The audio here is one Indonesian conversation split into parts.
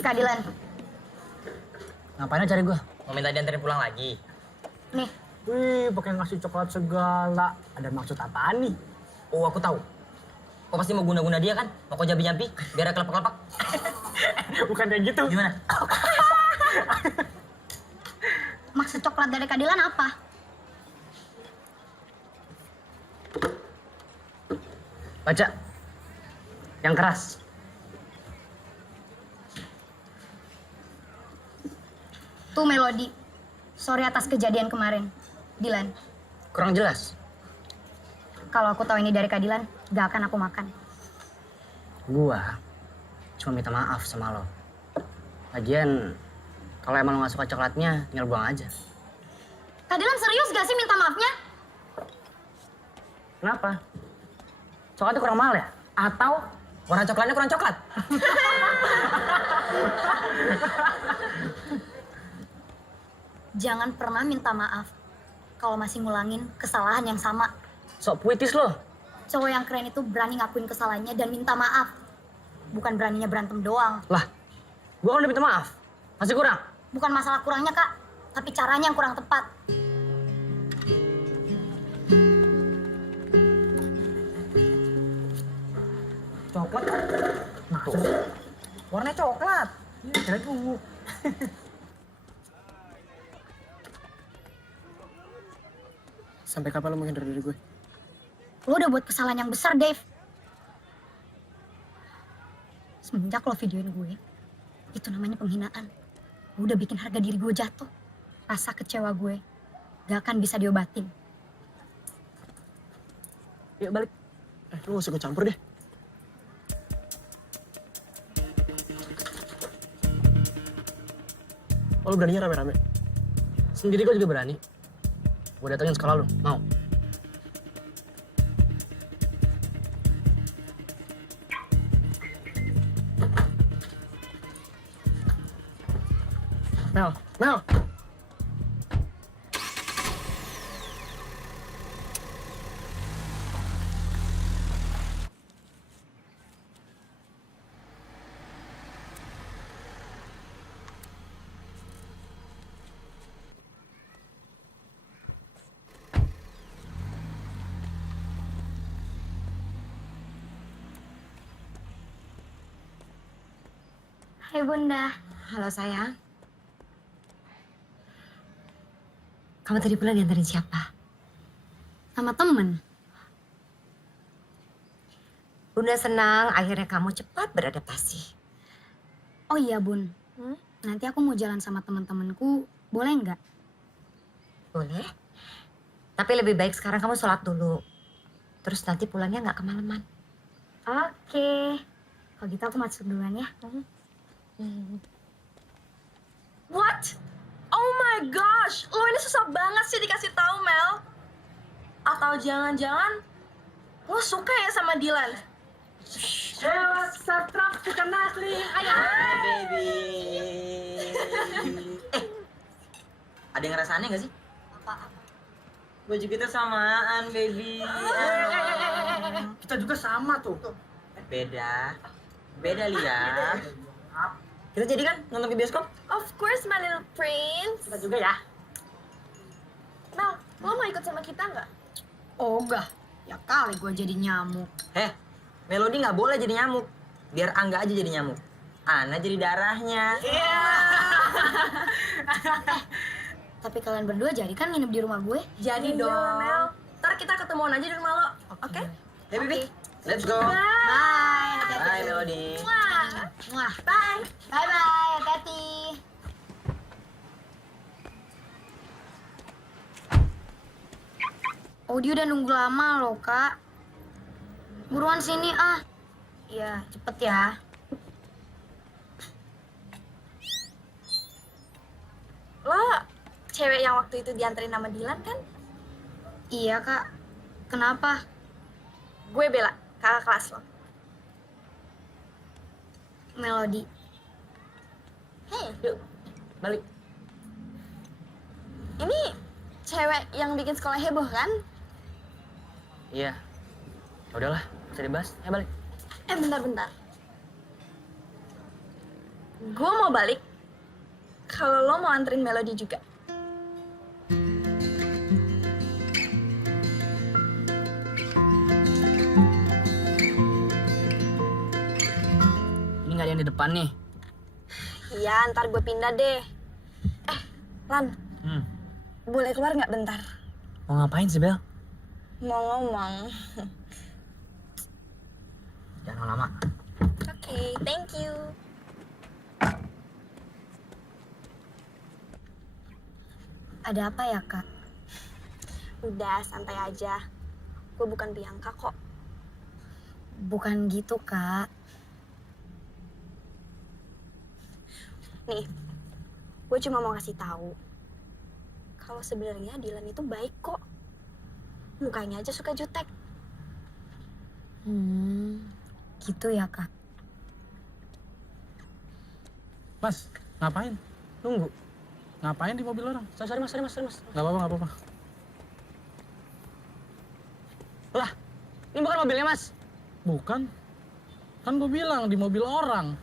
Kak Dilan. Ngapain cari gue? Mau minta dianterin pulang lagi? Nih. Wih, pakai ngasih coklat segala. Ada maksud apaan nih? Oh, aku tahu. Kau pasti mau guna-guna dia kan? Mau kau jampi-jampi biar ada kelepak-kelepak. Bukan kayak gitu. Gimana? Maksud coklat dari Kak Dilan apa? Baca. Yang keras. Tuh Melody. Sorry atas kejadian kemarin. Dilan. Kurang jelas. Kalau aku tahu ini dari Kak Dilan, gak akan aku makan. Gua cuma minta maaf sama lo. Lagian, kalau emang lo gak suka coklatnya, tinggal buang aja. Kak Dilan serius gak sih minta maafnya? Kenapa? Coklatnya kurang mahal ya? Atau warna coklatnya kurang coklat? Jangan pernah minta maaf kalau masih ngulangin kesalahan yang sama. Sok puitis lo. Cowok yang keren itu berani ngakuin kesalahannya dan minta maaf. Bukan beraninya berantem doang. Lah, gua kan udah minta maaf. Masih kurang? Bukan masalah kurangnya, Kak. Tapi caranya yang kurang tepat. Coklat? Maksudnya? Warnanya coklat. Iya, kira ungu. Sampai kapan lo menghindar dari gue? Lo udah buat kesalahan yang besar, Dave. Semenjak lo videoin gue, itu namanya penghinaan. Lo udah bikin harga diri gue jatuh. Rasa kecewa gue gak akan bisa diobatin. Yuk balik. Lo gak usah gue campur deh. Oh, lo beraninya rame-rame? Sendiri gue juga berani. Gue datengin sekolah lo, mau? Mel. Hai Bunda. Halo sayang. Kamu tadi pulang diantarin siapa? Sama temen. Bunda senang akhirnya kamu cepat beradaptasi. Oh iya Bun. Nanti aku mau jalan sama teman-temanku. Boleh nggak? Boleh. Tapi lebih baik sekarang kamu sholat dulu. Terus nanti pulangnya nggak kemalaman. Oke. Kalau gitu aku masuk duluan ya. What? Oh my gosh, lo ini susah banget sih dikasih tahu Mel. Atau jangan-jangan lo suka ya sama Dilan? Satrap bukan asli. Hai, baby. Ada yang ngerasa aneh gak sih? Apa? Baju kita samaan, baby. Kita juga sama tuh. Beda. Beda, Lia. Kita jadi kan nonton ke bioskop? Of course, my little prince. Kita juga ya. Mel, lo mau ikut sama kita nggak? Ogah. Ya kali gue jadi nyamuk. Melody nggak boleh jadi nyamuk. Biar Angga aja jadi nyamuk. Ana jadi darahnya. Tapi kalian berdua jadi kan nginep di rumah gue? Jadi dong. Mel, ntar kita ketemuan aja di rumah lo, oke? Hey, baby. Let's go. Bye. Bye, Melody. Wah. Bye. Bye-bye. Hati-hati. Audi udah nunggu lama loh, Kak. Buruan sini, ah. Iya, cepet ya. Lo cewek yang waktu itu dianterin sama Dilan kan? Iya, Kak. Kenapa? Gue Bella, kakak kelas lo. Melody. Yuk, balik. Ini cewek yang bikin sekolah heboh kan? Iya. Ya udahlah, bisa dibahas. Ya balik. Bentar-bentar. gue mau balik kalau lo mau anterin Melody juga. Ini nggak ada yang di depan nih. Iya, ntar gue pindah deh. Lan, boleh keluar nggak bentar? Mau ngapain sih, Bel? Mau ngomong. Jangan lama. Oke, thank you. Ada apa ya, Kak? Udah, santai aja. Gue bukan Bianca kok. Bukan gitu, Kak. Nih, gue cuma mau kasih tahu kalau sebenarnya Dylan itu baik kok. Mukanya aja suka jutek. Gitu ya, Kak. Mas, ngapain? Tunggu. Ngapain di mobil orang? Sorry, Mas. Gak apa-apa, gak apa-apa. Lah, ini bukan mobilnya, Mas. Bukan. Kan gue bilang di mobil orang.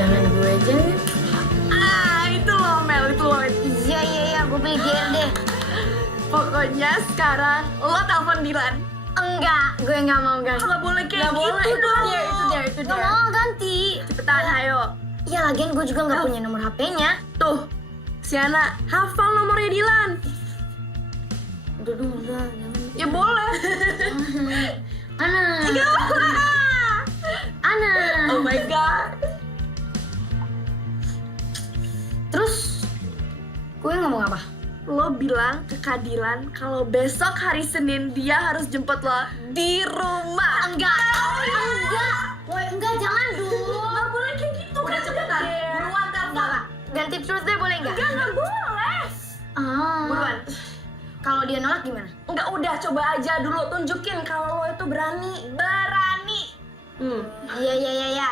Jangan gue aja nih. Itu loh Mel, itu loh. Iya, gue beli biar deh. Pokoknya sekarang lo telepon Dylan. Enggak, gue nggak mau ganti. Nggak boleh kayak Nggak gitu boleh, dong. itu dia. Nggak mau ganti. Cepetan, ayo. Iya, lagian gue juga nggak punya nomor HP-nya. Tuh, Siana, hafal nomornya Dylan. Udah, jangan. Ya boleh. Ana. Ana. Oh my god. Terus, gue ngomong apa? Lo bilang ke Kak Dylan kalau besok hari Senin dia harus jemput lo di rumah. Enggak. Woi, enggak, jangan dulu. Nggak boleh kayak gitu. Udah cepetan. Buruan telepon. Enggak. Ganti terus deh, boleh nggak? Nggak boleh. Buruan. Kalau dia nolak gimana? Enggak, udah coba aja dulu tunjukin kalau lo itu berani. Berani. Iya.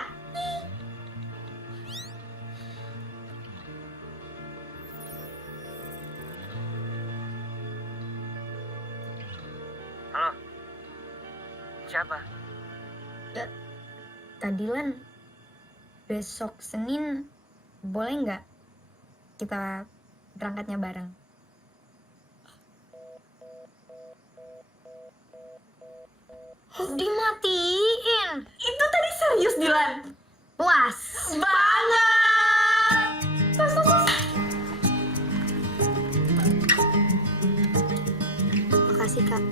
Halo. Siapa? Kadilan, besok Senin boleh nggak kita berangkatnya bareng? Dimatiin. Itu tadi serius Dylan. Puas. Banget. Makasih, Kak.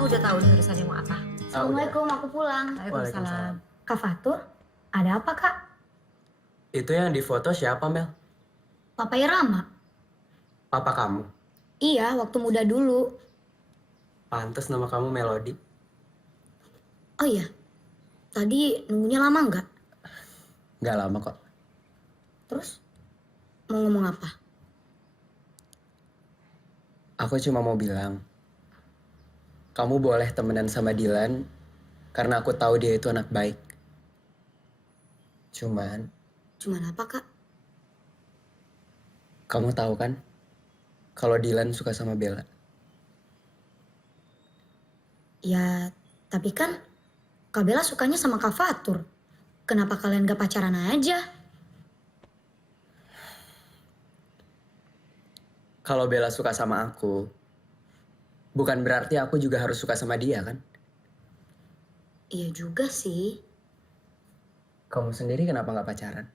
Oh, udah tahu nih urusannya mau apa? Assalamualaikum, aku pulang. Waalaikumsalam. Kak Fatur, ada apa, Kak? Itu yang di foto siapa, Mel? Papanya Rama? Papa kamu? Iya, waktu muda dulu. Pantes nama kamu Melody. Oh iya, tadi nunggunya lama nggak? Nggak lama kok. Terus, mau ngomong apa? Aku cuma mau bilang, kamu boleh temenan sama Dylan karena aku tahu dia itu anak baik. Cuman, Cuman apa, Kak? kamu tahu kan kalau Dylan suka sama Bella. Ya, tapi kan Kak Bella sukanya sama Kak Fatur. Kenapa kalian gak pacaran aja? Kalau Bella suka sama aku, bukan berarti aku juga harus suka sama dia kan? Iya juga sih. Kamu sendiri kenapa nggak pacaran?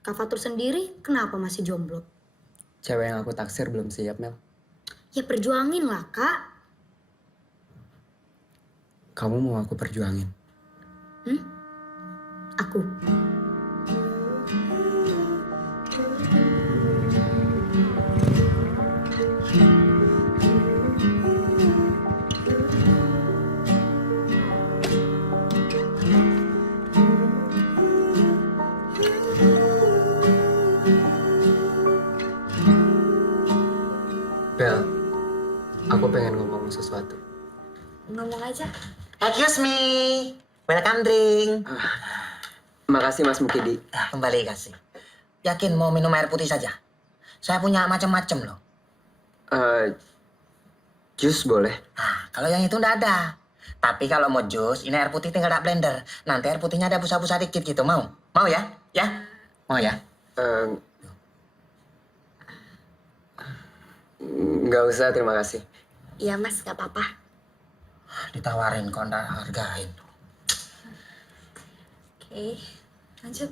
Kak Fatur sendiri kenapa masih jomblo? Cewek yang aku taksir belum siap, Mel. Ya perjuangin lah, Kak. Kamu mau aku perjuangin? Aku. Bel, aku pengen ngomong sesuatu. Ngomong aja. Excuse me. Welcome drink. Makasih Mas Mukidi. Kembali kasih. Yakin mau minum air putih saja? Saya punya macam-macam loh. Jus boleh? Kalau yang itu nggak ada. Tapi kalau mau jus, ini air putih tinggal tak blender. Nanti air putihnya ada busa-busa dikit gitu. Mau? Mau ya? Ya? Mau ya? Nggak usah, terima kasih. Iya mas, gak apa-apa. Ditawarin kok nggak hargain. Oke, lanjut.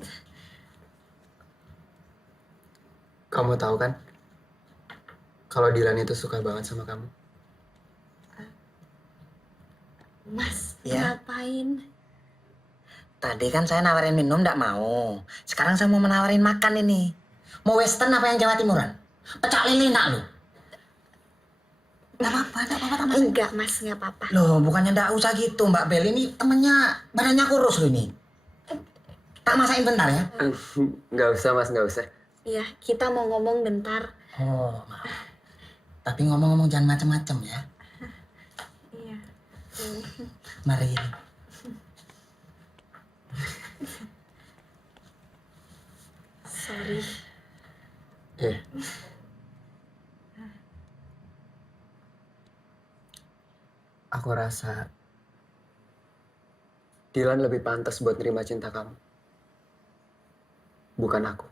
Kamu tahu kan? Kalau Dilan itu suka banget sama kamu. Mas, Ya. ngapain? Tadi kan saya nawarin minum nggak mau. Sekarang saya mau menawarin makan ini. Mau western apa yang Jawa Timuran? Pecak lele nak lu? Nggak apa-apa tambah. Enggak mas, gak apa-apa. Loh, bukannya nggak usah gitu Mbak Bel. Ini temennya badannya kurus loh ini. Tak masakin bentar ya? Nggak usah Mas, nggak usah. Iya, kita mau ngomong bentar. Oh, maaf. Tapi ngomong-ngomong jangan macem-macem ya. Iya. Mari. Sorry. Iya. Aku rasa Dilan lebih pantas buat nerima cinta kamu. Bukan aku.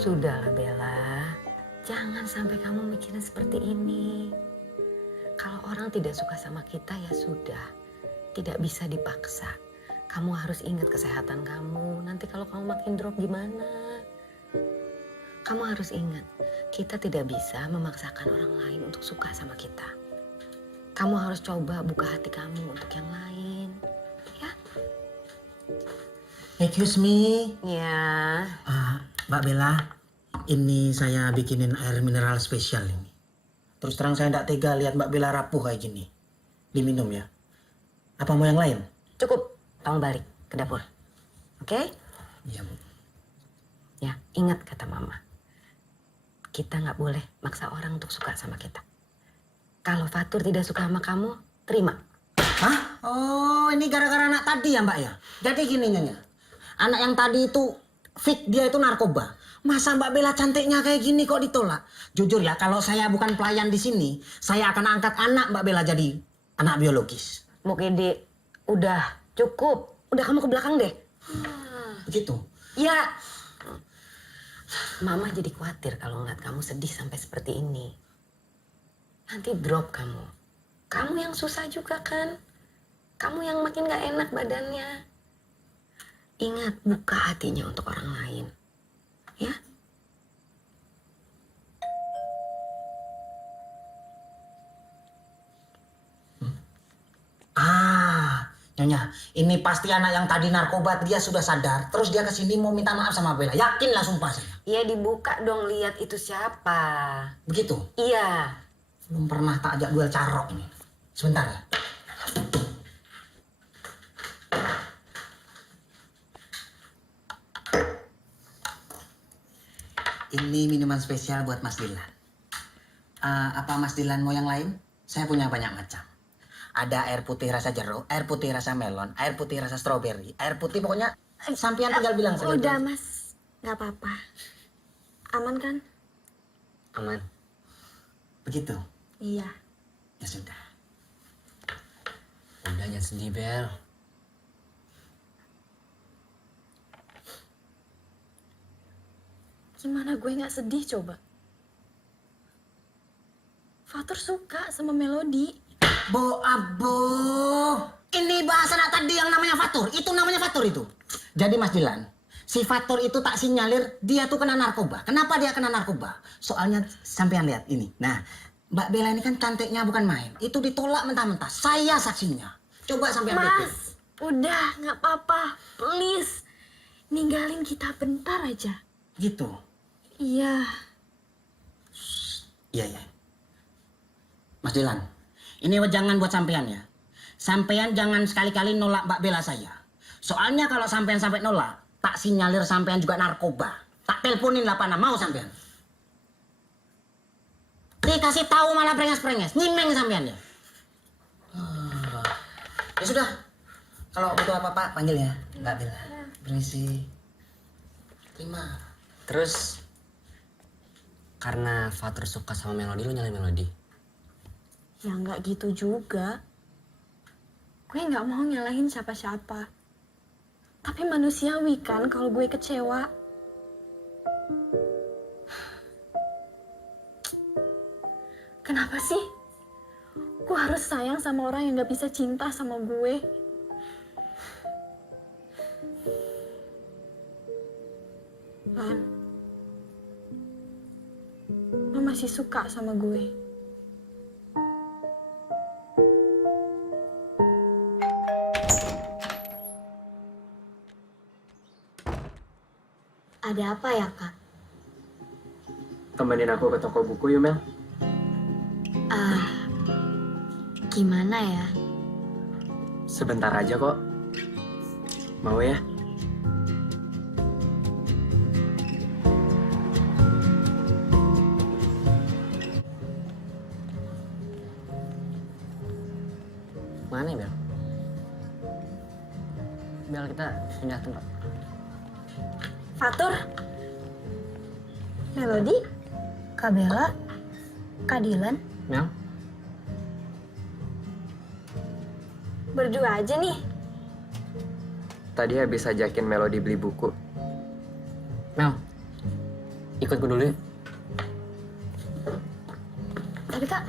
Sudahlah Bella, jangan sampai kamu mikirin seperti ini. Kalau orang tidak suka sama kita ya sudah, tidak bisa dipaksa. Kamu harus ingat kesehatan kamu, nanti kalau kamu makin drop gimana? Kamu harus ingat, kita tidak bisa memaksakan orang lain untuk suka sama kita. Kamu harus coba buka hati kamu untuk yang lain, ya? Excuse me. Ya. Mbak Bella, ini saya bikinin air mineral spesial ini. Terus terang saya tidak tega lihat Mbak Bella rapuh kayak gini. Diminum ya. Apa mau yang lain? Cukup, kamu balik ke dapur. Oke? Iya, Bu. Ya, ingat kata mama. Kita nggak boleh maksa orang untuk suka sama kita. Kalau Fatur tidak suka sama kamu, terima. Hah? Oh, ini gara-gara anak tadi ya, Mbak ya? Jadi gini, Nyonya. Anak yang tadi itu, fake dia itu narkoba. Masa Mbak Bella cantiknya kayak gini kok ditolak? Jujur ya, kalau saya bukan pelayan di sini, saya akan angkat anak Mbak Bella jadi anak biologis. Mukidi, udah cukup. Udah kamu ke belakang deh. Begitu. Ya. Mama jadi khawatir kalau ngeliat kamu sedih sampai seperti ini. Nanti drop kamu. Kamu yang susah juga kan? Kamu yang makin gak enak badannya. Ingat, buka hatinya untuk orang lain. Ya? Nyonya, ini pasti anak yang tadi narkoba, dia sudah sadar. Terus dia kesini mau minta maaf sama Bella. Yakin lah sumpah saya. Iya dibuka dong, lihat itu siapa. Begitu? Iya. Belum pernah tak ajak duel carok ini. Sebentar ya. Ini minuman spesial buat Mas Dilan. Apa Mas Dilan mau yang lain? Saya punya banyak macam. Ada air putih rasa jeruk, air putih rasa melon, air putih rasa stroberi, air putih pokoknya sampean tinggal bilang saja. Udah mas, gak apa-apa. Aman kan? Aman. Begitu? Iya. Ya sudah. Udah jangan sedih, Bel. Gimana gue nggak sedih coba? Fatur Fatur suka sama Melody. Bo abo. Ini bahasa anak tadi yang namanya Fatur. Itu namanya Fatur itu. Jadi Mas Dilan, si Fatur itu tak sinyalir dia tuh kena narkoba. Kenapa dia kena narkoba? Soalnya sampean lihat ini. Nah, Mbak Bella ini kan cantiknya bukan main. Itu ditolak mentah-mentah. Saya saksinya. Coba sampean lihat. Mas, udah nggak apa-apa. Please, ninggalin kita bentar aja. Gitu. Iya. Iya, iya. Mas Dilan, ini jangan buat sampean ya. Sampean jangan sekali-kali nolak Mbak Bella saya. Soalnya kalau sampean sampai nolak, tak sinyalir sampean juga narkoba. Tak teleponin lah pana mau sampean. Dikasih tahu malah prenges-prenges, nyimeng sampean ya. Ya sudah, kalau butuh apa-apa panggil ya, Mbak Bella. Berisi. Terima. Terus karena Fatur suka sama Melody, lu nyalain Melody. Ya nggak gitu juga. Gue nggak mau nyalahin siapa-siapa. Tapi manusiawi kan kalau gue kecewa. Kenapa sih? Gue harus sayang sama orang yang nggak bisa cinta sama gue. Lan, lo masih suka sama gue. Ada apa ya, Kak? Temenin aku ke toko buku yuk, Mel. Gimana ya? Sebentar aja kok. Mau ya? Mana ya, Bel? Bel, kita pindah tempat. Fatur, Melody, Kak Bella? Kak Dilan? Mel? berdua aja nih. Tadi habis ajakin Melody beli buku. Mel, ikut gue dulu ya. Tapi Kak,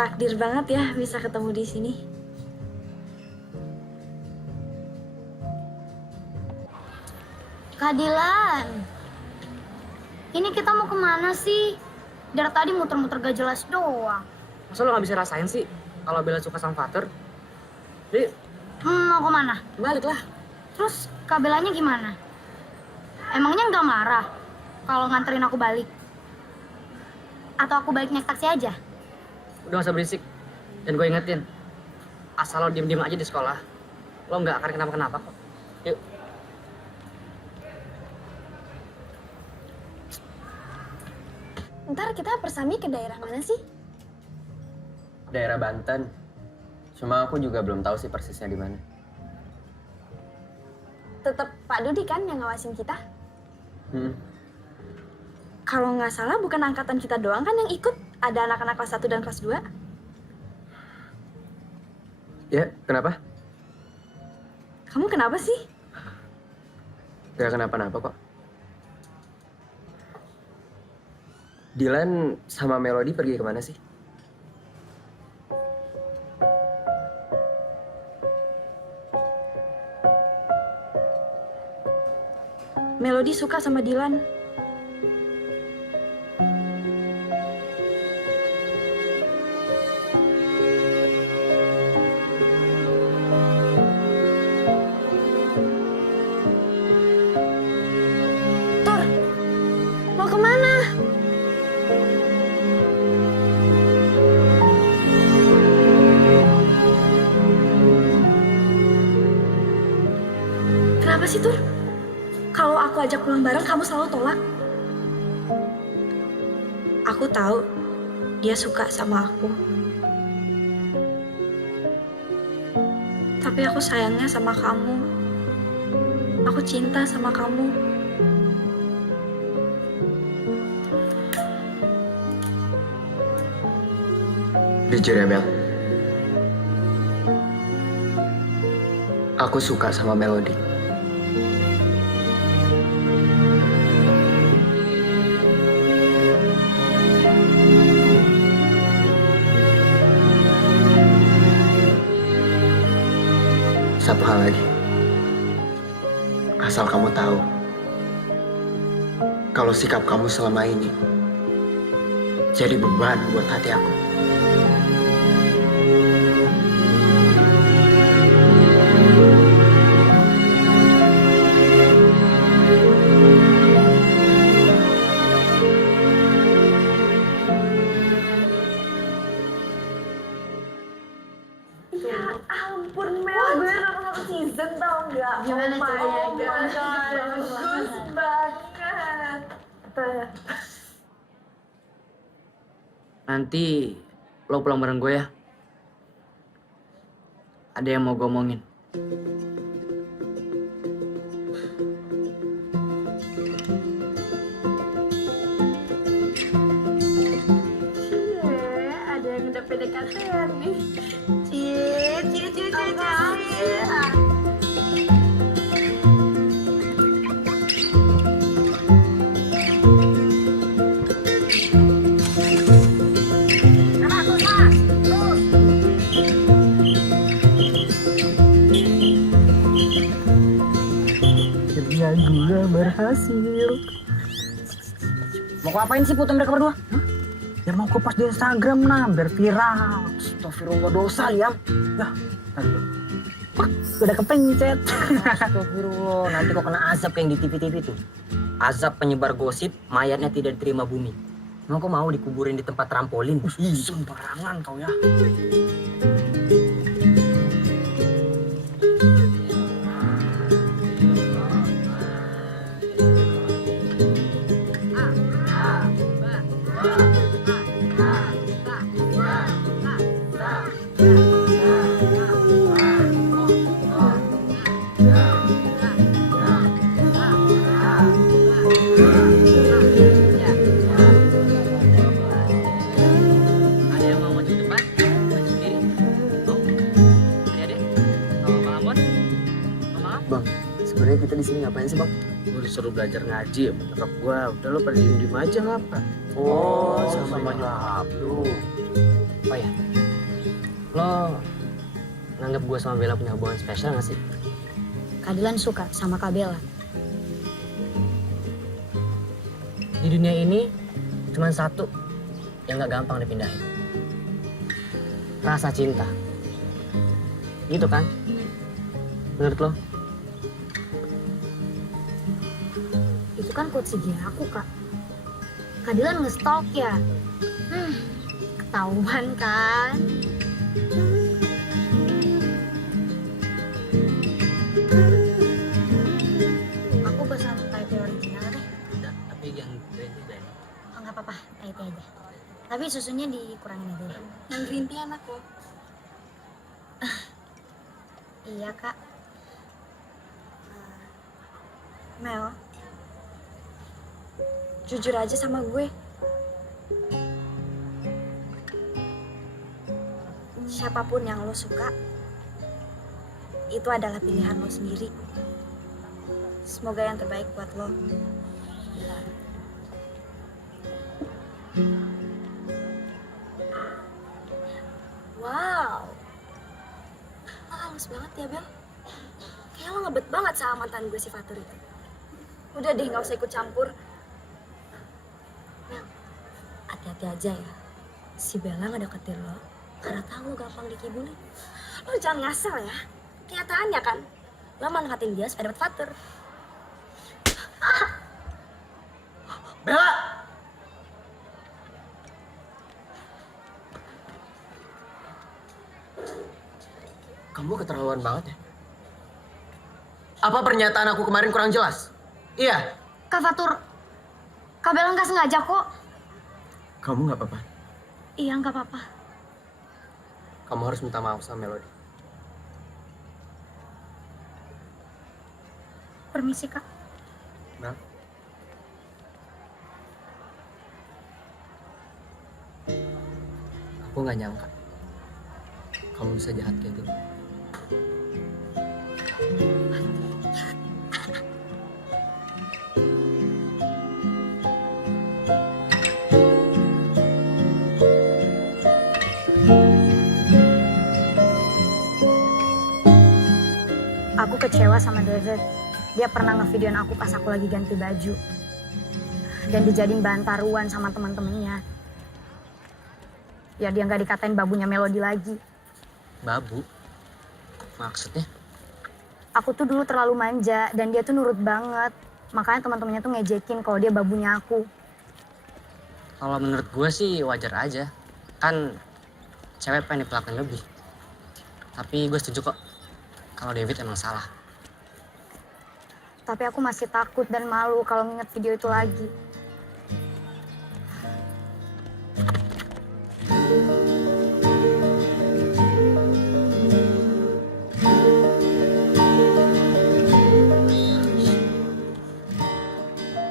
Takdir banget ya bisa ketemu di sini. Kak Dilan. Ini kita mau kemana sih? Dari tadi muter-muter gak jelas doang. Masa lo gak bisa rasain sih kalau Bella suka sama Fatur? Jadi, Mau kemana? balik lah. Terus Kak Bellanya gimana? Emangnya nggak marah kalau nganterin aku balik? Atau aku balik naik taksi aja? Udah gak usah berisik. Dan gue ingetin, asal lo diem-diem aja di sekolah, lo gak akan kenapa-kenapa kok. Yuk. Ntar kita persami ke daerah mana sih? Daerah Banten. Cuma aku juga belum tahu sih persisnya di mana. Tetap Pak Dudi kan yang ngawasin kita? Hmm. Kalau nggak salah bukan angkatan kita doang kan yang ikut? Ada anak-anak kelas 1 dan kelas 2? Ya, kenapa? Kamu kenapa sih? Gak kenapa-napa kok. Dilan sama Melody pergi kemana sih? Melody suka sama Dilan. Tur, mau kemana? Kenapa sih, Tur? Kalau aku ajak pulang bareng, kamu selalu tolak. Aku tahu dia suka sama aku. Tapi aku sayangnya sama kamu. Aku cinta sama kamu. Jujur ya, Bel. Aku suka sama Melody. Satu hal lagi. Asal kamu tahu, kalau sikap kamu selama ini jadi beban buat hati aku. Ya ampun Mel, gue nonton satu season tau nggak? Gimana Oh my ceritanya? God, bagus banget. Nanti lo pulang bareng gue ya. Ada yang mau gue omongin. Ada yang udah PDKT-an nih. Cie. Kerja gue berhasil. Mau ngapain sih foto mereka berdua? Ya mau gue post di Instagram nah, biar viral. Astagfirullah, dosa Liam. Ya, tadi udah kepencet. Astagfirullah, nanti kok kena azab yang di TV-TV tuh. Azab penyebar gosip, mayatnya tidak diterima bumi. Emang kok mau dikuburin di tempat trampolin? Sembarangan kau ya. Ada yang mau maju depan? Maju sendiri. Mau? Adik-adik? Mau Bang Ambon? Mau? Bang, sebenarnya kita di sini ngapain sih, Bang? Gue disuruh belajar ngaji ya nyokap gue. Udah lo pada diem aja ngapa? Oh, sama nyokap lu. Oh ya, lo nganggap gue sama Bella punya hubungan spesial gak sih? Kadilan suka sama Kak Bella. Di dunia ini cuma satu yang gak gampang dipindahin. Rasa cinta. Gitu kan? Menurut lo? Itu kan quotes IG aku, Kak. Kadilan nge-stalk ya? Ketahuan kan? Aku pesan Thai tea original deh. Tapi yang green tea deh. Oh, nggak apa-apa, Thai tea aja. Tapi susunya dikurangin aja deh. Yang green tea enak loh. Iya, Kak. Mel, jujur aja sama gue. Siapapun yang lo suka, itu adalah pilihan lo sendiri. Semoga yang terbaik buat lo. Wow. Halus banget ya, Bel. Kayak lo ngebet banget sama mantan gue si Fatur itu. Udah deh, gak usah ikut campur. Mel, hati-hati aja ya. Si Bella ngedeketin lo karena tahu lo gampang dikibulin. Lo jangan ngasal ya. Kenyataannya kan, lo manfaatin dia supaya dapet Fatur. Bella! Kamu keterlaluan banget ya. Apa pernyataan aku kemarin kurang jelas? Iya. Kak Fatur, Kak Bella nggak sengaja kok. Kamu nggak apa-apa. Iya, nggak apa-apa. Kamu harus minta maaf sama Melody. Permisi, Kak. Mel. Aku nggak nyangka kamu bisa jahat kayak gitu. Aku kecewa sama David. Dia pernah ngevideoin aku pas aku lagi ganti baju. Dan dijadiin bahan taruhan sama teman-temannya. Ya dia nggak dikatain babunya Melody lagi. Babu? Maksudnya? Aku tuh dulu terlalu manja dan dia tuh nurut banget. Makanya teman-temannya tuh ngejekin kalau dia babunya aku. Kalau menurut gue sih wajar aja. Kan cewek pengen diperlakuin lebih. Tapi gue setuju kok kalau David emang salah. Tapi aku masih takut dan malu kalau nginget video itu lagi.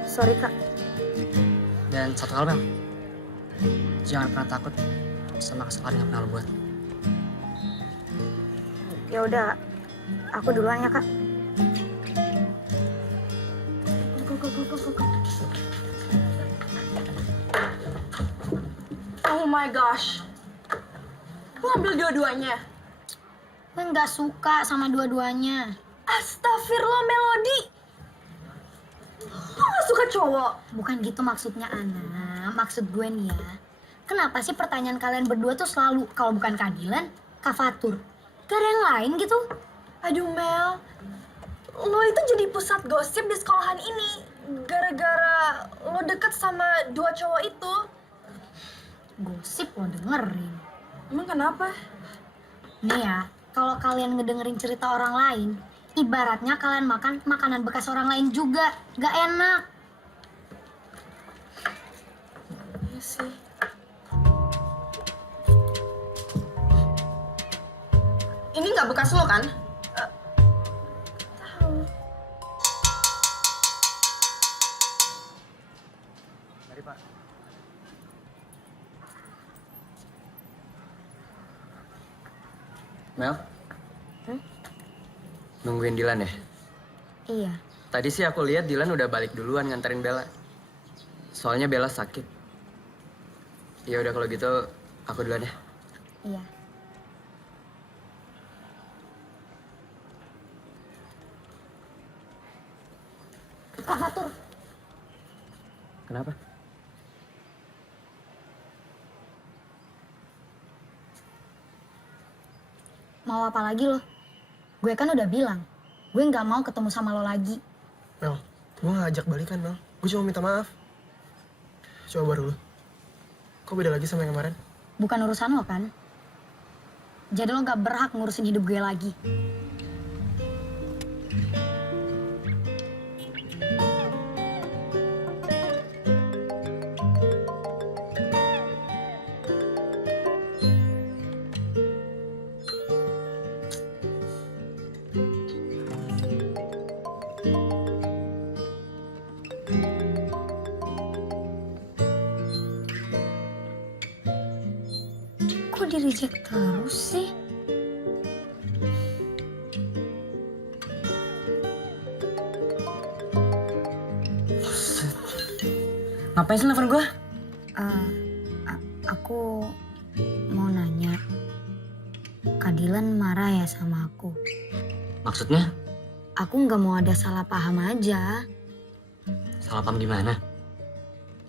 Sorry Kak. Dan satu hal Mel, jangan pernah takut sama kesalahan yang pernah lo buat. Ya udah, aku duluan ya Kak. Oh my gosh. Lo ambil dua-duanya. Gue nggak suka sama dua-duanya. Astagfirullah Melody. Lo gak suka cowok? Bukan gitu maksudnya Ana. Maksud gue nih ya. Kenapa sih pertanyaan kalian berdua tuh selalu kalau bukan keadilan, Kak Fatur? Gak ada yang lain gitu? Aduh Mel, lo itu jadi pusat gosip di sekolahan ini. Gara-gara lo deket sama dua cowok itu. Gosip lo dengerin. Emang kenapa? Nih ya, kalau kalian ngedengerin cerita orang lain, ibaratnya kalian makan makanan bekas orang lain juga. Gak enak. Iya sih. Ini nggak bekas lo kan? Tahu. Mari Pak. Mel? Nungguin Dilan ya? Iya. Tadi sih aku lihat Dilan udah balik duluan nganterin Bella. Soalnya Bella sakit. Ya udah kalau gitu aku duluan ya. Iya. Kak Fatur, Kenapa? mau apa lagi lo? Gue kan udah bilang, gue nggak mau ketemu sama lo lagi. Mel, gue gak ajak balikan, Mel. Gue cuma minta maaf. Coba dulu. Kok beda lagi sama yang kemarin? Bukan urusan lo kan? Jadi lo gak berhak ngurusin hidup gue lagi. Kok di-reject terus sih? Ngapain sih nelfon gue? Aku mau nanya. Kak Dilan marah ya sama aku? Maksudnya? Aku nggak mau ada salah paham aja. Salah paham gimana?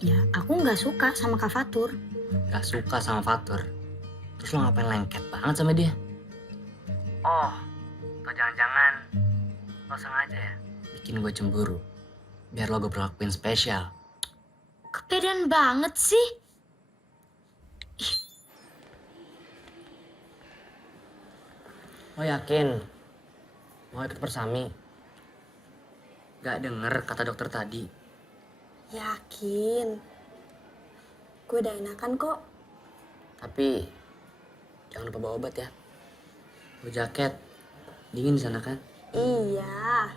Ya, aku nggak suka sama Kak Fatur. Gak suka sama Fatur. Terus lo ngapain lengket banget sama dia? Oh, atau jangan-jangan lo sengaja ya bikin gue cemburu. Biar lo gue perlakuin spesial. Kepedean banget sih. Lo yakin mau ikut persami? Gak denger kata dokter tadi. Yakin. Gue udah enakan kok. Tapi jangan lupa bawa obat ya. Bawa jaket. Dingin di sana kan? Iya.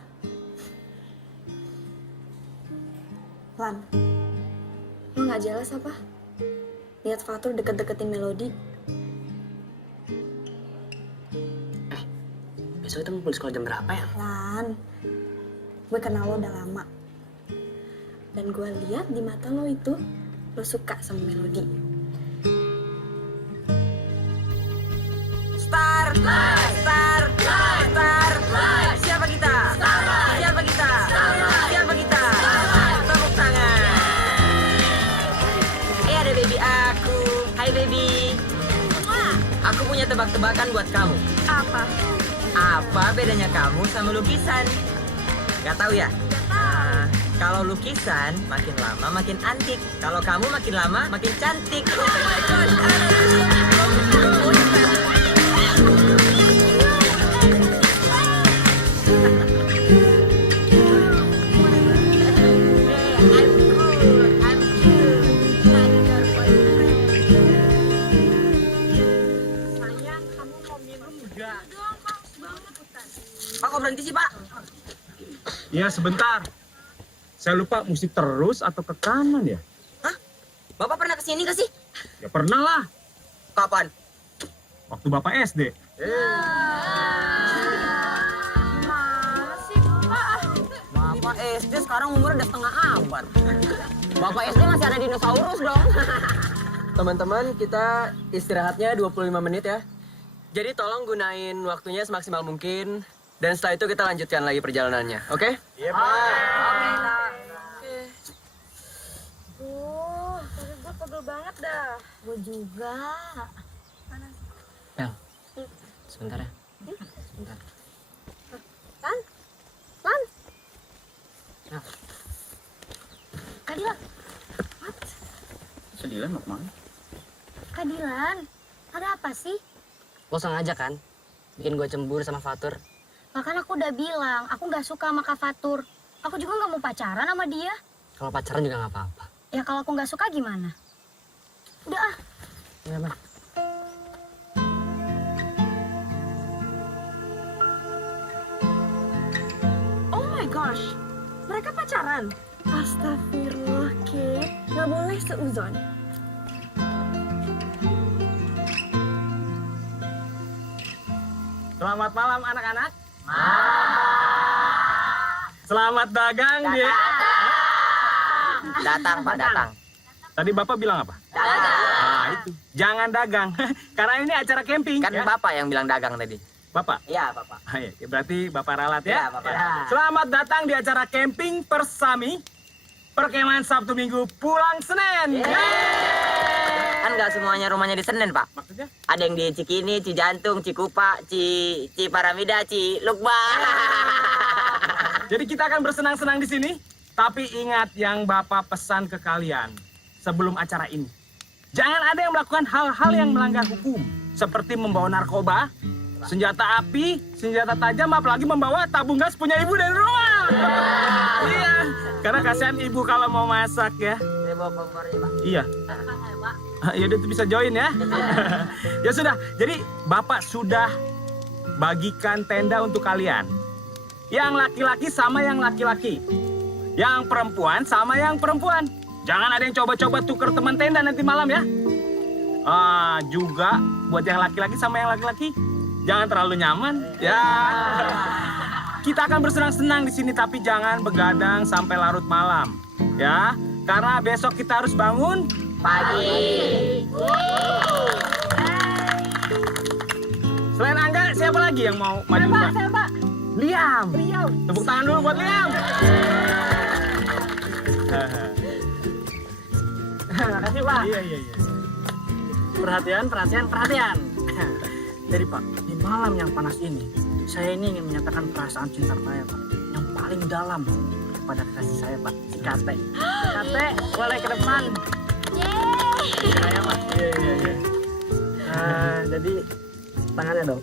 Lan, lo gak jelas apa? Lihat Fatur deket-deketin Melody. Besok kita ngumpul di sekolah jam berapa ya? Lan, gue kenal lo udah lama. Dan gue lihat di mata lo itu, lo suka sama Melody. Star, star, star, star, siapa tebakan buat kamu. Apa? Apa bedanya kamu sama lukisan? Gak tahu ya? Nah, kalau lukisan makin lama makin antik. Kalau kamu makin lama makin cantik. Oh my gosh. Pak, kok berhenti sih, Pak? Ya sebentar. Saya lupa musik terus atau ke kanan ya? Hah? Bapak pernah kesini gak sih? Ya pernah lah. Kapan? Waktu Bapak SD. Bapak SD sekarang umurnya udah setengah abad. Bapak SD masih ada dinosaurus dong. Teman-teman, kita istirahatnya 25 menit ya. Jadi tolong gunain waktunya semaksimal mungkin. Dan setelah itu kita lanjutkan lagi perjalanannya, oke? Iya Pak. Kaki gue pegel banget dah. Gue juga. Bel, sebentar ya. Sebentar. Lan? Lan? Nah, Kak Dilan, Sedilan mau kemana? Kak Dilan, ada apa sih? lo sengaja kan bikin gue cemburu sama Fatur? Bahkan aku udah bilang, aku nggak suka sama Kak Fatur. Aku juga nggak mau pacaran sama dia. Kalau pacaran juga nggak apa-apa. Ya kalau aku nggak suka gimana? Udah ah. Ya, Bang. Oh my gosh. Mereka pacaran? Astagfirullah, Kate. Nggak boleh seuzon. Selamat malam anak-anak. Selamat dagang dia. Datang, Pak, datang. Tadi Bapak bilang apa? Dagang. Nah itu, jangan dagang. Karena ini acara camping. Kan ya. Bapak yang bilang dagang tadi. Bapak? Iya, Bapak. Ah, ya, berarti Bapak ralat ya? Iya, Bapak. Selamat datang di acara camping Persami. Perkemahan Sabtu Minggu pulang Senin. Kan nggak semuanya rumahnya di Senen, Pak. Maksudnya? Ada yang di Cikini, Cijantung, Cikupa, Ciparamida, Cilukba. Jadi kita akan bersenang-senang di sini. Tapi ingat yang Bapak pesan ke kalian sebelum acara ini. Jangan ada yang melakukan hal-hal yang melanggar hukum. Seperti membawa narkoba, senjata api, senjata tajam, apalagi membawa tabung gas punya ibu dari rumah. Iya, karena kasihan ibu kalau mau masak ya. Saya bawa kompor ya, Pak. Iya. Ya udah bisa join ya. Ya sudah, jadi Bapak sudah bagikan tenda untuk kalian. Yang laki-laki sama yang laki-laki. Yang perempuan sama yang perempuan. Jangan ada yang coba-coba tuker teman tenda nanti malam ya. Juga buat yang laki-laki sama yang laki-laki, jangan terlalu nyaman ya. Kita akan bersenang-senang di sini tapi jangan begadang sampai larut malam ya. Karena besok kita harus bangun Pagi. Selain Angga, siapa lagi yang mau maju? Pak. Liam. Tepuk tangan dulu buat Liam. Makasih Pak. Iya. Perhatian. Jadi Pak, di malam yang panas ini, saya ini ingin menyatakan perasaan cinta saya Pak, yang paling dalam kepada kekasih saya Pak, si Kate. Kate, boleh ke depan. Saya Pak. Iya. Jadi tangannya dong.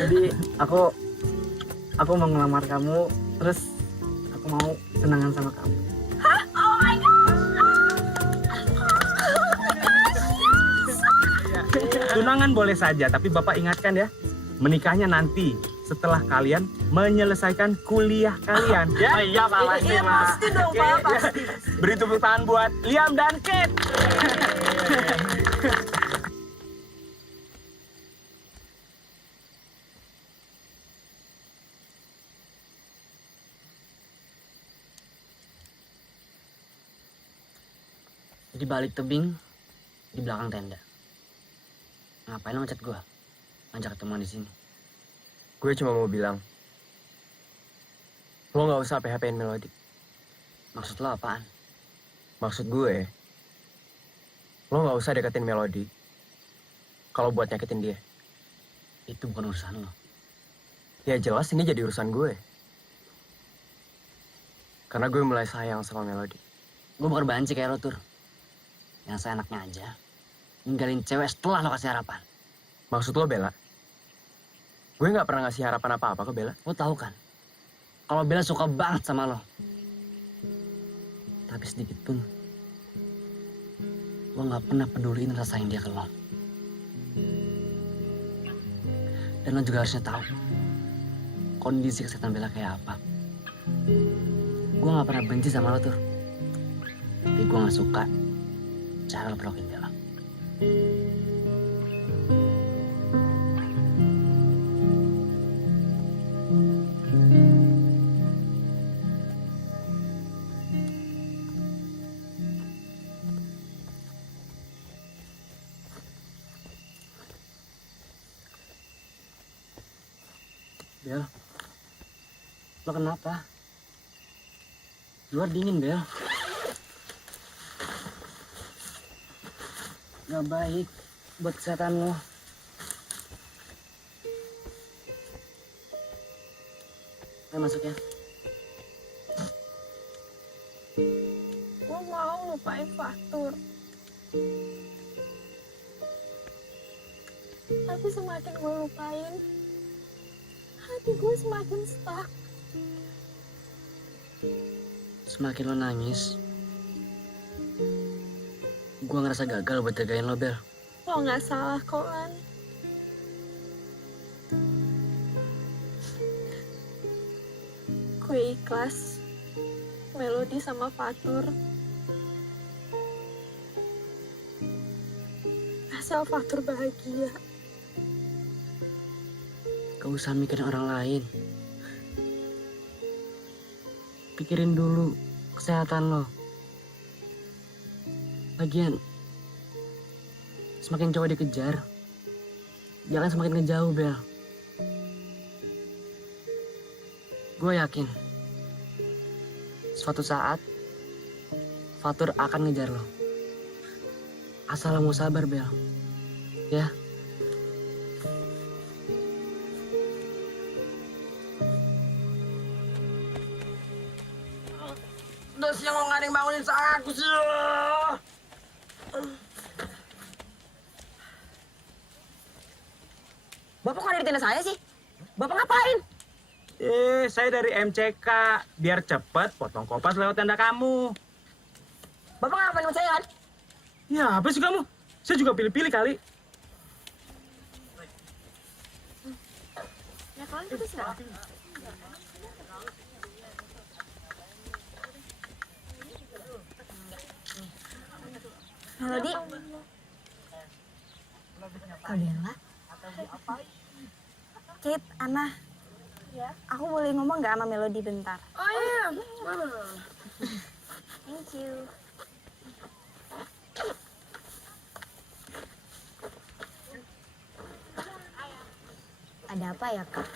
Jadi aku mau ngelamar kamu, terus aku mau tunangan sama kamu. Tunangan boleh saja, tapi Bapak ingatkan ya, menikahnya nanti setelah kalian menyelesaikan kuliah kalian. Ya? Oh iya Pak, pasti Pak. Pasti dong, Pak. Pasti. Beri tepuk tangan buat Liam dan Kate. Di balik tebing, di belakang tenda. Ngapain lo ngechat gue? Ngajak ketemuan di sini. Gue cuma mau bilang, lo nggak usah PHP-in Melody. Maksud lo apaan? Maksud gue, lo nggak usah deketin Melody. kalau buat nyakitin dia. Itu bukan urusan lo. Ya jelas ini jadi urusan gue. Karena gue mulai sayang sama Melody. Gue bukan banci kayak lo, Tur. Yang seenaknya aja ninggalin cewek setelah lo kasih harapan. Maksud lo Bella? Gue nggak pernah ngasih harapan apa-apa ke Bella. Lo tahu kan, kalau Bella suka banget sama lo. Tapi sedikit pun lo nggak pernah peduliin rasa yang dia ke lo. Dan lo juga harusnya tahu kondisi kesehatan Bella kayak apa. Gue nggak pernah benci sama lo, Tur. Tapi gue nggak suka cara lo perlakuin Bella. Bel, lo kenapa? Luar dingin, Bel. Gak baik buat kesehatan lo. Ayo masuk ya. Gue mau lupain Fatur. Tapi semakin gue lupain, hati gue semakin stuck. Semakin lo nangis, gue ngerasa gagal buat jagain lo, Bel. Lo nggak salah kok, Lan. Gue ikhlas Melody sama Fatur. Asal Fatur bahagia. Gak usah mikirin orang lain. Pikirin dulu kesehatan lo. Lagian, semakin cowok dikejar, jalan semakin ngejauh, Bel. Gue yakin, suatu saat, Fatur akan ngejar lo. Asal lo mau sabar, Bel. Ya. Udah siang kok nggak ada yang bangunin aku sih. Bapak kok ada di tenda saya sih? Bapak ngapain? Saya dari MCK. Biar cepet potong kopas lewat tenda kamu. Bapak ngapain sama saya kan? Ya, apa sih kamu? Saya juga pilih-pilih kali. Ya kalian terus nggak? Melody. Kak Bella. Kit, Ana. Aku boleh ngomong nggak sama Melody bentar? Oh iya. Thank you. Ada apa ya, Kak?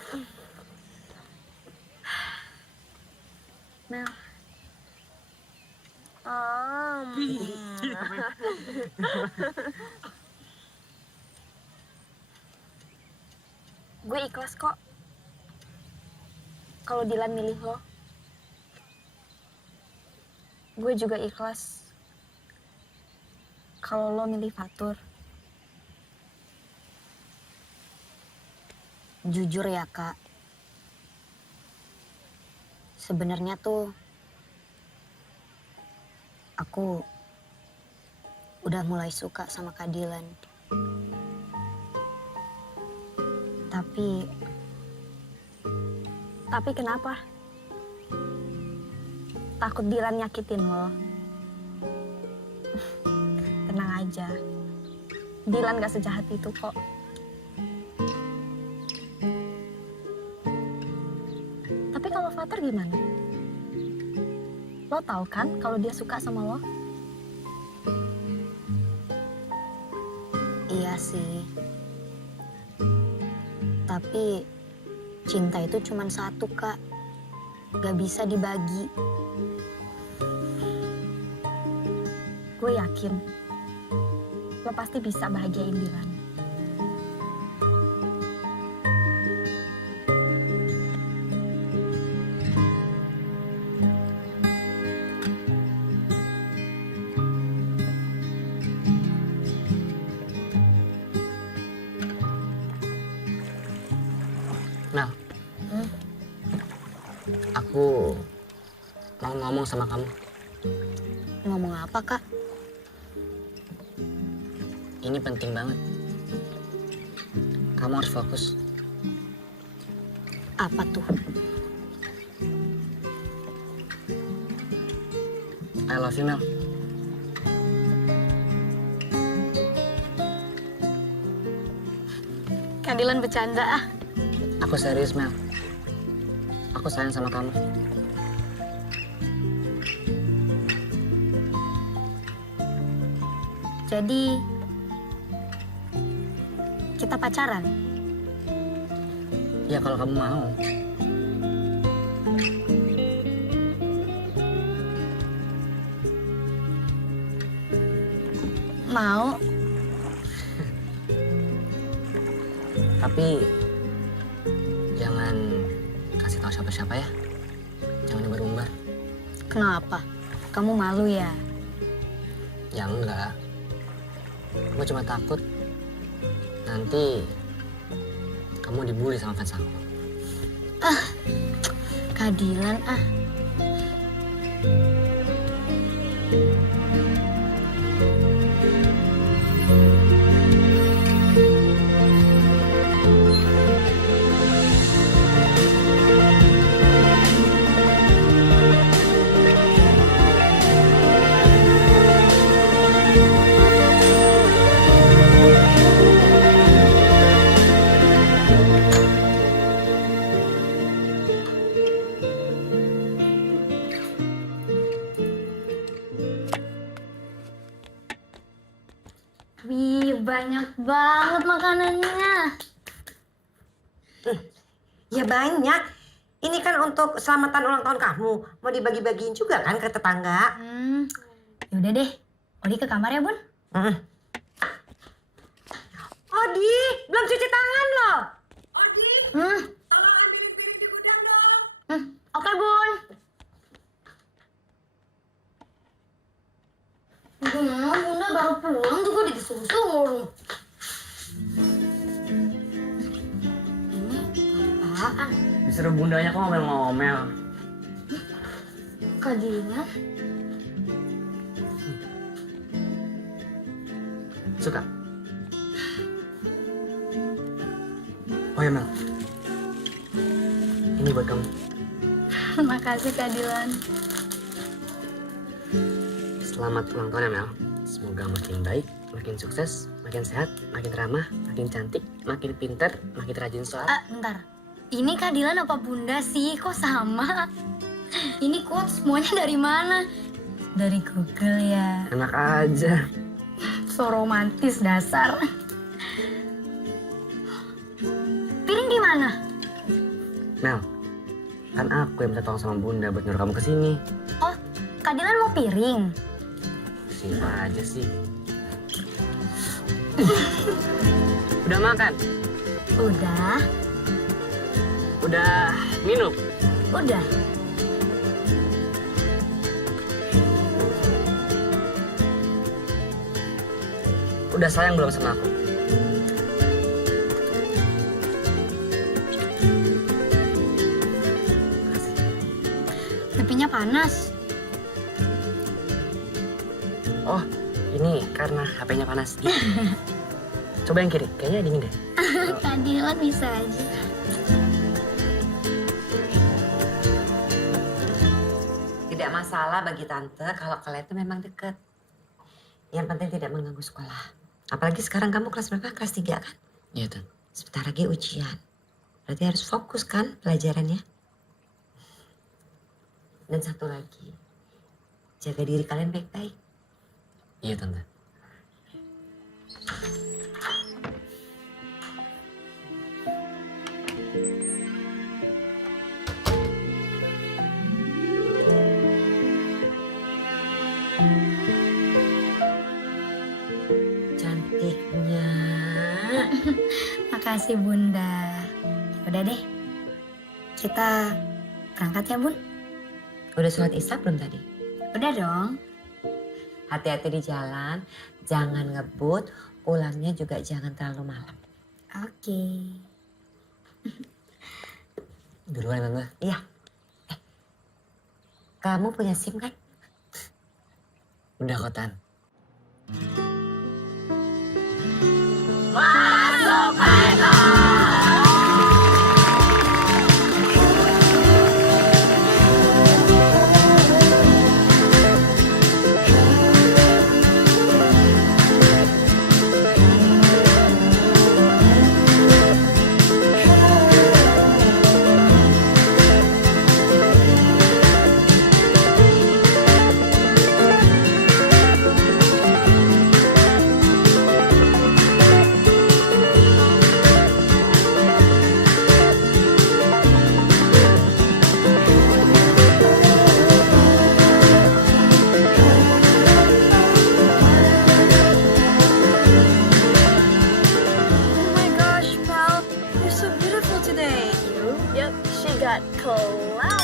Mel. Gue ikhlas kok kalau Dilan milih lo. Gue juga ikhlas kalau lo milih Fatur. Jujur ya, Kak. Sebenarnya tuh aku udah mulai suka sama Kak Dilan. Tapi kenapa? Takut Dilan nyakitin lo. Tenang aja. Dilan gak sejahat itu kok. Tapi kalau Fatur gimana? Lo tahu kan kalau dia suka sama lo? Iya sih. Tapi cinta itu cuma satu, Kak. Gak bisa dibagi. Gue yakin lo pasti bisa bahagiain Dilan. Aku mau ngomong sama kamu. Ngomong apa, Kak? Ini penting banget. Kamu harus fokus. Apa tuh? I love you, Mel. Kak Dilan bercanda ah. Aku serius, Mel. Aku sayang sama kamu. Jadi kita pacaran? Ya kalau kamu mau. Mau. Tapi jangan kasih tahu siapa-siapa ya. Jangan umbar-umbar. Kenapa? Kamu malu ya? Ya enggak. Gue cuma takut nanti kamu dibully sama fans aku. Kak Dilan ah. Wih, banyak banget makanannya. Ya banyak. Ini kan untuk selamatan ulang tahun kamu. Mau dibagi-bagiin juga kan ke tetangga? Yaudah deh, Odi ke kamar ya, Bun. Odi, belum cuci tangan loh. Odi, Hmm, tolong ambilin piring di gudang dong. oke, Bun. Gimana Bunda baru pulang juga udah disuruh-suruh. Ini apaan? Disuruh bundanya kok ngomel-ngomel. Kak Dilan? Suka? Oh ya, Mel. Ini buat kamu. Makasih Kak Dilan. Selamat ulang tahun ya, Mel. Semoga makin baik, makin sukses, makin sehat, makin ramah, makin cantik, makin pintar, makin rajin sholat. Bentar. Ini Kak Dilan apa Bunda sih? Kok sama? Ini quotes semuanya dari mana? Dari Google ya. Enak aja. So romantis dasar. Piring di mana? Mel, kan aku yang minta tolong sama Bunda buat nyuruh kamu ke sini. Oh, Kak Dilan mau piring. Siapa aja sih? Udah makan? Udah. Udah minum? Udah. Udah sayang belum sama aku? Pipinya panas. Oh, ini karena HP-nya panas. Coba yang kiri, kayaknya dingin deh. Kak Dilan bisa aja. Tidak masalah bagi tante kalau kalian itu memang deket. Yang penting tidak mengganggu sekolah. Apalagi sekarang kamu kelas berapa? Kelas 3 kan? Iya, Tan. Sebentar lagi ujian. Berarti harus fokus kan pelajarannya. Dan satu lagi, jaga diri kalian baik-baik. Iya, Tante. Cantiknya. Makasih Bunda. Udah deh. Kita berangkat ya, Bun? Udah sholat isya belum tadi? Udah dong. Hati-hati di jalan, jangan ngebut, pulangnya juga jangan terlalu malam. Oke. Duluan, Tante. Iya. Kamu punya SIM kan? Udah kok, Tan. Oh my gosh, pal, you're so beautiful today. Yep, she got collab.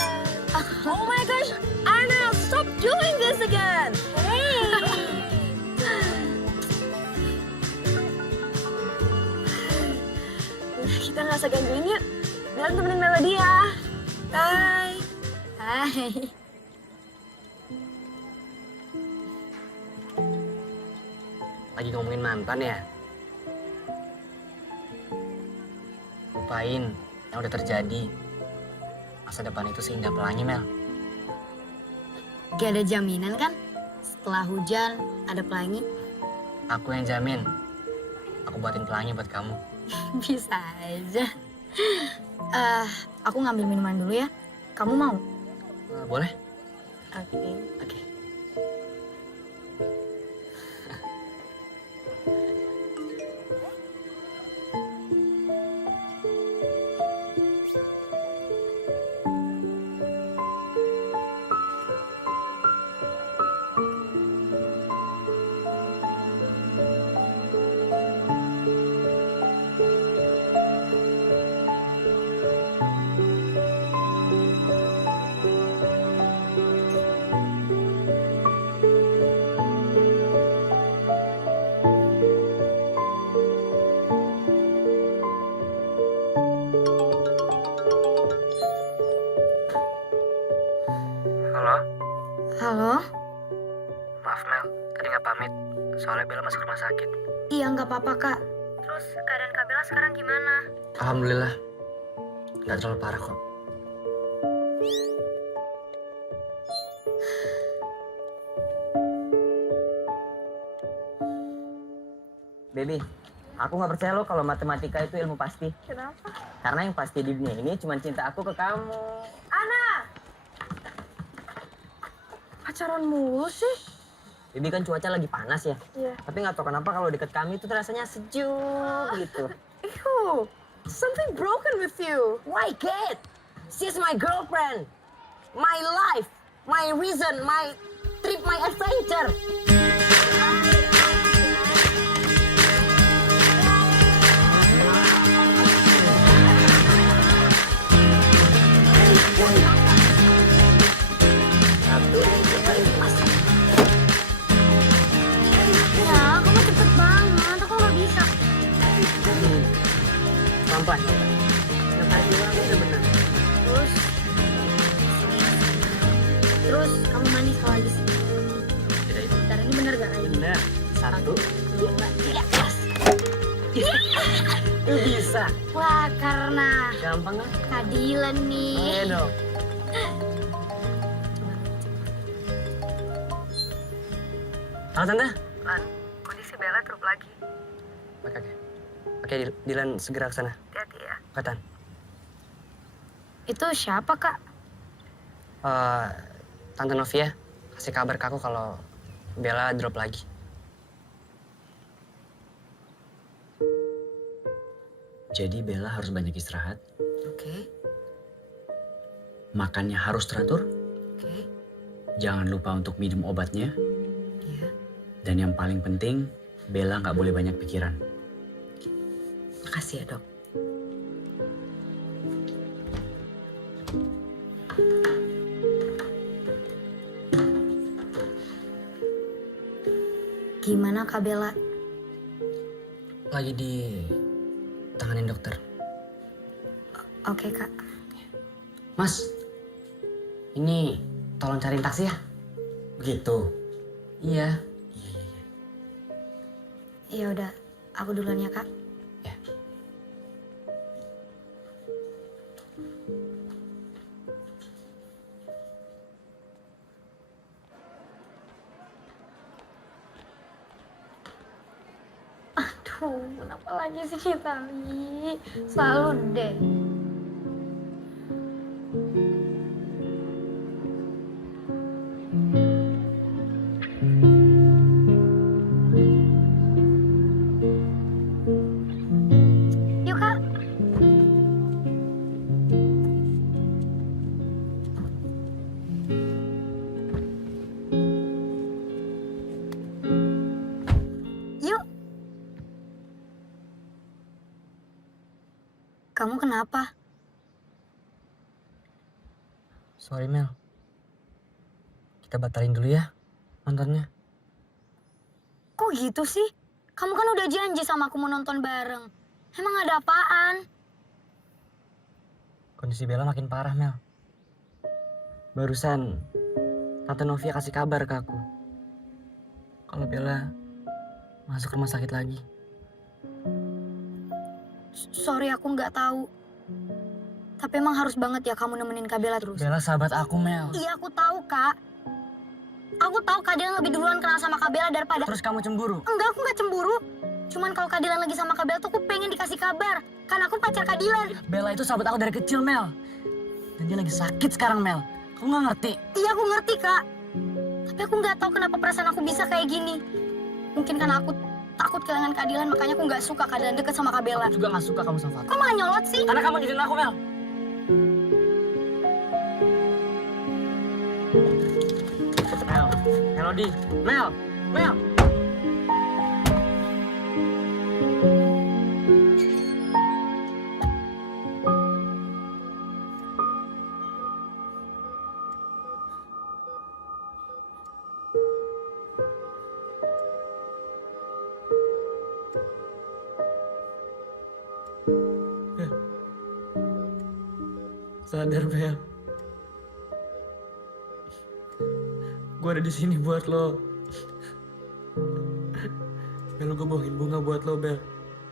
Oh my gosh, Anna, stop doing this again. Hey. Kita nggak usah gangguin yuk. Biar temenin Melody ya. Bye. Hai. Lagi ngomongin mantan ya? Lupain yang udah terjadi. Masa depan itu seindah pelangi, Mel. Gak ada jaminan kan? Setelah hujan ada pelangi. Aku yang jamin. Aku buatin pelangi buat kamu. Bisa aja. Aku ngambil minuman dulu ya. Kamu mau? Boleh? Oke. Oke. Halo? Halo? Maaf, Mel. Tadi nggak pamit. Soalnya Bella masuk rumah sakit. Iya nggak apa-apa kak. Terus keadaan Kak Bella sekarang gimana? Alhamdulillah. Nggak terlalu parah kok. Baby, aku nggak percaya lo kalau matematika itu ilmu pasti. Kenapa? Karena yang pasti di dunia ini cuma cinta aku ke kamu. Pacaran mulu sih. Baby kan cuaca lagi panas ya. Iya. Tapi nggak tahu kenapa kalau deket kami itu rasanya sejuk gitu. Ew, something broken with you. Why kid? She's my girlfriend. My life. My reason. My trip. My adventure. Ya, kamu cepet banget. Aku nggak bisa. Pelan-pelan. Ntar bilang udah benar. Terus kamu mandi sekali lagi sih. Tidak itu. Bentar, ini bener gak kayak gini? Benar. 1, 2, 3, gas. Lu bisa. Wah, karena Gampang kan? keadilan nih. Ayo dong. Halo Tante. Lan, kondisi Bella drop lagi. Oke. Oke, Dilan segera ke sana. Hati-hati ya. Katan. Itu siapa kak? Tante Novia kasih kabar ke aku kalau Bella drop lagi. Jadi Bella harus banyak istirahat, Oke, makannya harus teratur, oke. jangan lupa untuk minum obatnya, Iya. dan yang paling penting, Bella nggak boleh banyak pikiran. Makasih ya, Dok. Gimana Kak Bella? Lagi di tanganin dokter. Oke Kak. Mas, ini tolong cariin taksi ya. Begitu. Iya. Ya udah, aku duluan ya, Kak. Ya. Aduh, kenapa lagi sih kita nih? Selalu deh. Yuk, Kak. Yuk. Kamu kenapa? Sorry Mel. Kita batalin dulu ya nontonnya. Kok gitu sih? Kamu kan udah janji sama aku mau nonton bareng. Emang ada apaan? Kondisi Bella makin parah Mel. Barusan Tante Novia kasih kabar ke aku kalau Bella masuk rumah sakit lagi. Sorry, aku nggak tahu. Tapi emang harus banget ya kamu nemenin Kak Bella terus. Bella sahabat aku Mel. Iya, aku tahu, Kak. Aku tahu Kak Dilan lebih duluan kenal sama Kak Bella daripada... Terus kamu cemburu? Enggak, aku nggak cemburu. Cuman kalau Kak Dilan lagi sama Kak Bella tuh aku pengen dikasih kabar. Kan aku pacar Kak Dilan. Bella itu sahabat aku dari kecil Mel. Dan dia lagi sakit sekarang Mel. Kamu nggak ngerti? Iya, aku ngerti, Kak. Tapi aku nggak tahu kenapa perasaan aku bisa kayak gini. Mungkin karena aku takut kehilangan Kak Dilan, makanya aku nggak suka Kak Dilan deket sama Kak Bella. Aku juga nggak suka kamu sama Fatur. Kok malah nyolot sih? Karena kamu jadiin aku Mel. Mel, Melody, Mel, Mel. Sadar Bel. Gue ada di sini buat lo. Bel, gue bawain bunga buat lo Bel.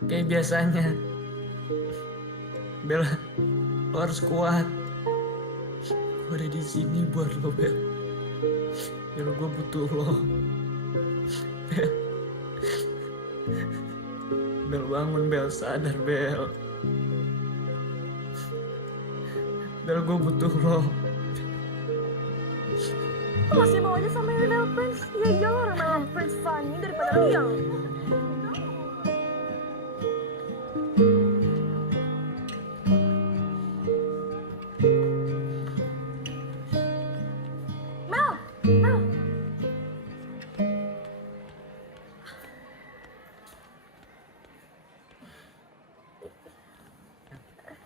Kayak biasanya. Bel, lo harus kuat. Gue ada di sini buat lo Bel. Bel, gue butuh lo. Bel. Bel, bangun Bel, sadar Bel. Bel, gue butuh lo. Masih mau aja sama Lionel Prince? Ya iyalah, Lionel Prince funny daripada Liang. Mel! Mel!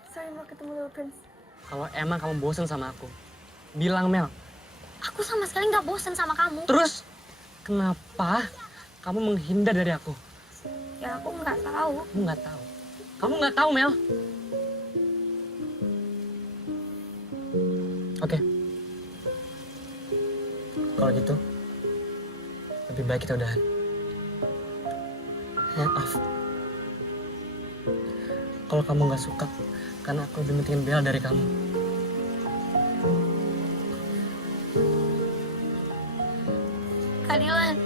Sorry, mau ketemu Lil Prince. Kalau emang kamu bosen sama aku, bilang Mel. Aku sama sekali nggak bosen sama kamu. Terus kenapa kamu menghindar dari aku? Ya aku nggak tahu. Kamu nggak tahu. Kamu nggak tahu Mel. Oke. Kalau gitu, lebih baik kita udahan. Maaf. Kalau kamu nggak suka, karena aku lebih pentingin Bella dari kamu. Kak Dilan.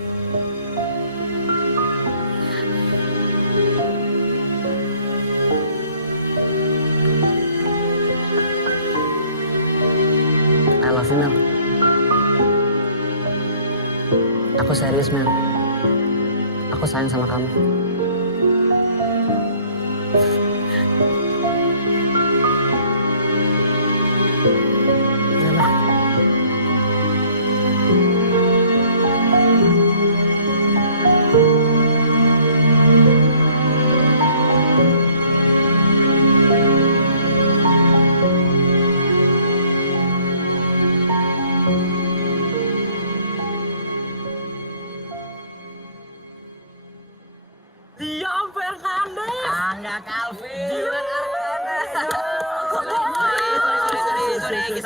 I love you, Mel. Aku serius, Mel. Aku sayang sama kamu. Ya, Mel.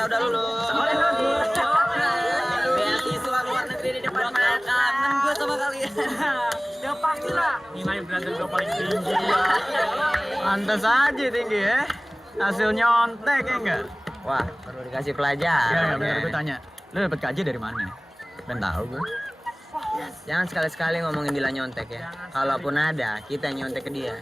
udah lulus. Beasiswa luar negeri di depan mata. Kangen gue sama kalian. Ya pastilah. Nilai belajar gue paling tinggi. Pantes aja tinggi ya. Hasil nyontek ya enggak? Wah, perlu dikasih pelajaran. Ya, bener gue tanya. Lu dapet KJ dari mana? Ben tahu gue. Jangan sekali-sekali ngomongin Dila nyontek ya. Kalaupun ada, kita yang nyontek ke dia.